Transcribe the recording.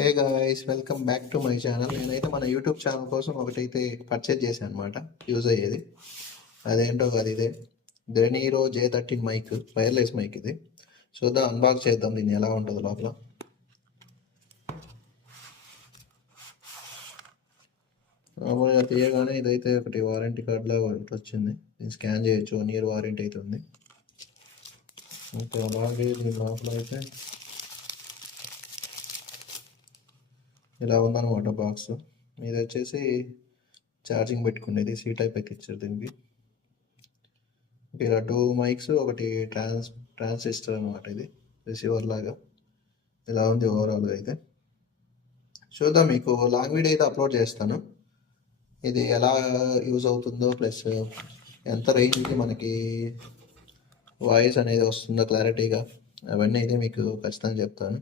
Hey guys, welcome back to my channel. నేనైతే మన YouTube channel కోసం ఒకటైతే పర్చేజ్ చేశాను అనమాట, యూజ్ అయ్యేది. అదేంటో కాదు, ఇదే డ్రెనీరో J13 మైక్, వైర్లెస్ మైక్ ఇది. చూద్దాం, అన్బాక్స్ చేద్దాం దీన్ని ఎలా ఉంటుంది లోపల. మామూలుగా తీయగానే ఇదైతే ఒకటి వారంటీ కార్డులా ఒకటి వచ్చింది. దీన్ని స్కాన్ చేయొచ్చు, 1 year వారంటీ అయితే ఉంది. ఇంకా అలాగే దీని లోపల అయితే ఇలా ఉందన్నమాట బాక్స్. ఇది వచ్చేసి ఛార్జింగ్ పెట్టుకునేది, సి టైప్ అయితే ఇచ్చారు దీనికి. ఇలా 2 మైక్స్, ఒకటి ట్రాన్సిస్టర్ అనమాట, ఇది రిసీవర్ లాగా. ఇలా ఉంది ఓవరాల్గా అయితే. చూద్దాం, మీకు లాంగ్ వీడియో అయితే అప్లోడ్ చేస్తాను, ఇది ఎలా యూజ్ అవుతుందో, ప్లస్ ఎంత రేంజ్కి మనకి వాయిస్ అనేది వస్తుందో క్లారిటీగా, అవన్నీ అయితే మీకు ఖచ్చితంగా చెప్తాను.